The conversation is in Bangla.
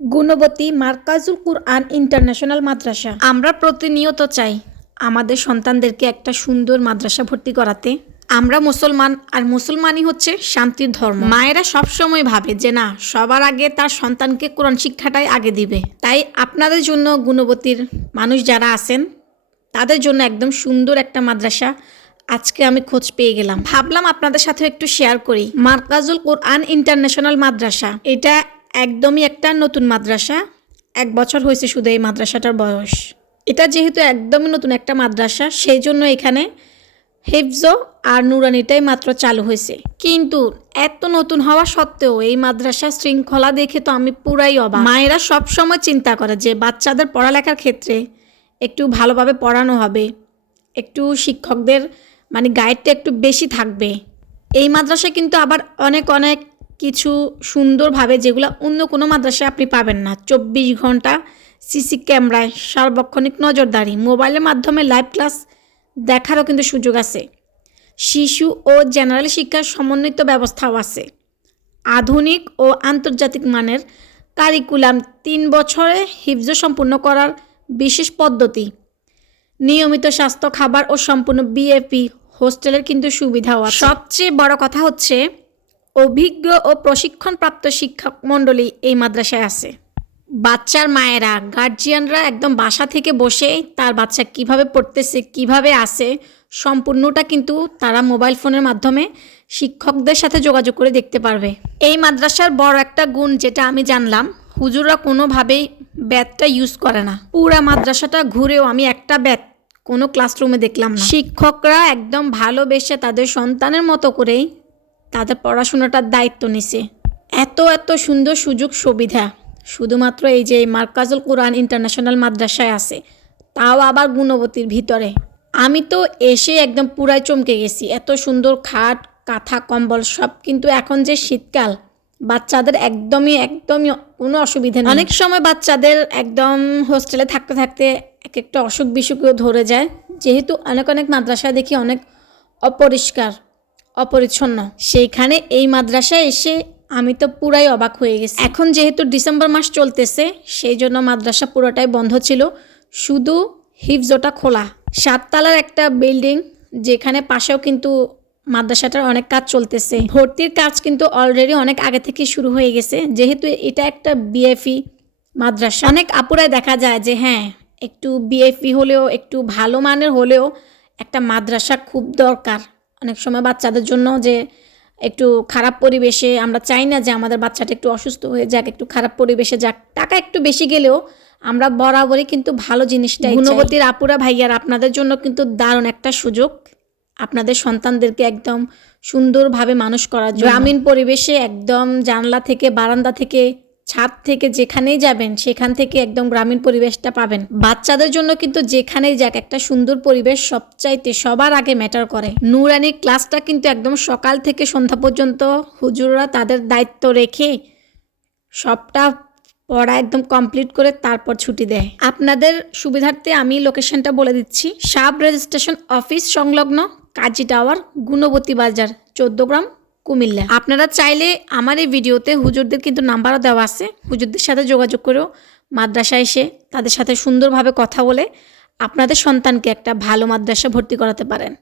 গুণবতী মার্কাজুল কুরআন ইন্টারন্যাশনাল মাদ্রাসা। আমরা প্রতিনিয়ত চাই আমাদের সন্তানদেরকে একটা সুন্দর মাদ্রাসা ভর্তি করাতে। আমরা মুসলমান, আর মুসলমানই হচ্ছে শান্তির ধর্ম। মায়েরা সবসময় ভাবে যে না, সবার আগে তার সন্তানকে কোরআন শিক্ষাটাই আগে দিবে। তাই আপনাদের জন্য গুণবতীর মানুষ যারা আছেন তাদের জন্য একদম সুন্দর একটা মাদ্রাসা আজকে আমি খোঁজ পেয়ে গেলাম। ভাবলাম আপনাদের সাথে একটু শেয়ার করি। মার্কাজুল কুরআন ইন্টারন্যাশনাল মাদ্রাসা, এটা একদমই একটা নতুন মাদ্রাসা। 1 বছর হয়েছে শুধু এই মাদ্রাসাটার বয়স। এটা যেহেতু একদমই নতুন একটা মাদ্রাসা, সেই জন্য এখানে হিফজ আর নুরানিটাই মাত্র চালু হয়েছে। কিন্তু এত নতুন হওয়া সত্ত্বেও এই মাদ্রাসার শৃঙ্খলা দেখে তো আমি পুরাই অবাক। মায়েরা সবসময় চিন্তা করে যে বাচ্চাদের পড়ালেখার ক্ষেত্রে একটু ভালোভাবে পড়ানো হবে, একটু শিক্ষকদের গাইডটা একটু বেশি থাকবে। এই মাদ্রাসায় কিন্তু আবার অনেক কিছু সুন্দরভাবে, যেগুলো অন্য কোনো মাদ্রাসায় আপনি পাবেন না। 24 ঘন্টা সিসি ক্যামেরায় সার্বক্ষণিক নজরদারি, মোবাইলের মাধ্যমে লাইভ ক্লাস দেখারও কিন্তু সুযোগ আছে। শিশু ও জেনারেল শিক্ষার সমন্বিত ব্যবস্থাও আছে। আধুনিক ও আন্তর্জাতিক মানের কারিকুলাম, 3 বছরে হিফজ সম্পূর্ণ করার বিশেষ পদ্ধতি, নিয়মিত স্বাস্থ্য খাবার ও সম্পূর্ণ বিএপি হোস্টেলের কিন্তু সুবিধাও আছে। সবচেয়ে বড় কথা হচ্ছে অভিজ্ঞ ও প্রশিক্ষণপ্রাপ্ত শিক্ষক মণ্ডলী এই মাদ্রাসায় আছে। বাচ্চার মায়েরা, গার্জিয়ানরা একদম বাসা থেকে বসে তার বাচ্চা কিভাবে পড়তেছে, কিভাবে আছে, সম্পূর্ণটা কিন্তু তারা মোবাইল ফোনের মাধ্যমে শিক্ষকদের সাথে যোগাযোগ করে দেখতে পারবে। এই মাদ্রাসার বড় একটা গুণ যেটা আমি জানলাম, হুজুররা কোনোভাবেই ব্যাথটা ইউজ করে না। পুরা মাদ্রাসাটা ঘুরেও আমি একটা ব্যাথ কোনো ক্লাসরুমে দেখলাম না। শিক্ষকরা একদম ভালোবেসে তাদের সন্তানের মতো করেই তাদের পড়াশোনাটার দায়িত্ব নিছে। এত সুন্দর সুযোগ সুবিধা শুধুমাত্র এই যে মার্কাজুল কুরআন ইন্টারন্যাশনাল মাদ্রাসায় আছে, তাও আবার গুণবতীর ভিতরে। আমি তো এসে একদম পুরাই চমকে গেছি। এত সুন্দর খাট, কাঁথা, কম্বল সব। কিন্তু এখন যে শীতকাল, বাচ্চাদের একদমই কোনো অসুবিধা নেই। অনেক সময় বাচ্চাদের একদম হোস্টেলে থাকতে থাকতে এক একটা অসুখ বিসুখও ধরে যায়, যেহেতু অনেক মাদ্রাসায় দেখি অনেক অপরিষ্কার, অপরিচ্ছন্ন। সেইখানে এই মাদ্রাসায় এসে আমি তো পুরাই অবাক হয়ে গেছি। এখন যেহেতু ডিসেম্বর মাস চলতেছে, সেই জন্য মাদ্রাসা পুরোটাই বন্ধ ছিল, শুধু হিফজটা খোলা। 7 তলার একটা বিল্ডিং, যেখানে পাশেও কিন্তু মাদ্রাসাটার অনেক কাজ চলতেছে। ভর্তির কাজ কিন্তু অলরেডি অনেক আগে থেকে শুরু হয়ে গেছে। যেহেতু এটা একটা বিএফি মাদ্রাসা, অনেক আপুরাই দেখা যায় যে হ্যাঁ, একটু বিএফি হলেও, একটু ভালো মানের হলেও একটা মাদ্রাসা খুব দরকার। অনেক সময় বাচ্চাদের জন্য যে একটু খারাপ পরিবেশে, আমরা চাই না যে আমাদের বাচ্চাটা একটু অসুস্থ হয়ে যাক, একটু খারাপ পরিবেশে যাক। টাকা একটু বেশি গেলেও আমরা বরাবরই কিন্তু ভালো জিনিসটাই চাই। গুণবতীর আপুরা ভাইয়ার, আপনাদের জন্য কিন্তু দারুণ একটা সুযোগ আপনাদের সন্তানদেরকে একদম সুন্দরভাবে মানুষ করার জন্য। গ্রামীণ পরিবেশে একদম জানলা থেকে, বারান্দা থেকে, ছাদ থেকে যেখানেই যাবেন সেখান থেকে একদম গ্রামীণ পরিবেশটা পাবেন। বাচ্চাদের জন্য কিন্তু যেখানেই যাক একটা সুন্দর পরিবেশ সবচাইতে সবার আগে ম্যাটার করে। নুরানি ক্লাসটা কিন্তু একদম সকাল থেকে সন্ধ্যা পর্যন্ত হুজুররা তাদের দায়িত্ব রেখে সবটা পড়া একদম কমপ্লিট করে তারপর ছুটি দেয়। আপনাদের সুবিধার্থে আমি লোকেশনটা বলে দিচ্ছি। সাব রেজিস্ট্রেশন অফিস সংলগ্ন কাজী টাওয়ার, গুণবতী বাজার, 14 গ্রাম, কুমিল্লা। আপনারা চাইলে আমার এই ভিডিওতে হুজুরদের কিন্তু নাম্বারও দেওয়া আছে। হুজুরদের সাথে যোগাযোগ করেও মাদ্রাসায় এসে তাদের সাথে সুন্দরভাবে কথা বলে আপনাদের সন্তানকে একটা ভালো মাদ্রাসা ভর্তি করাতে পারেন।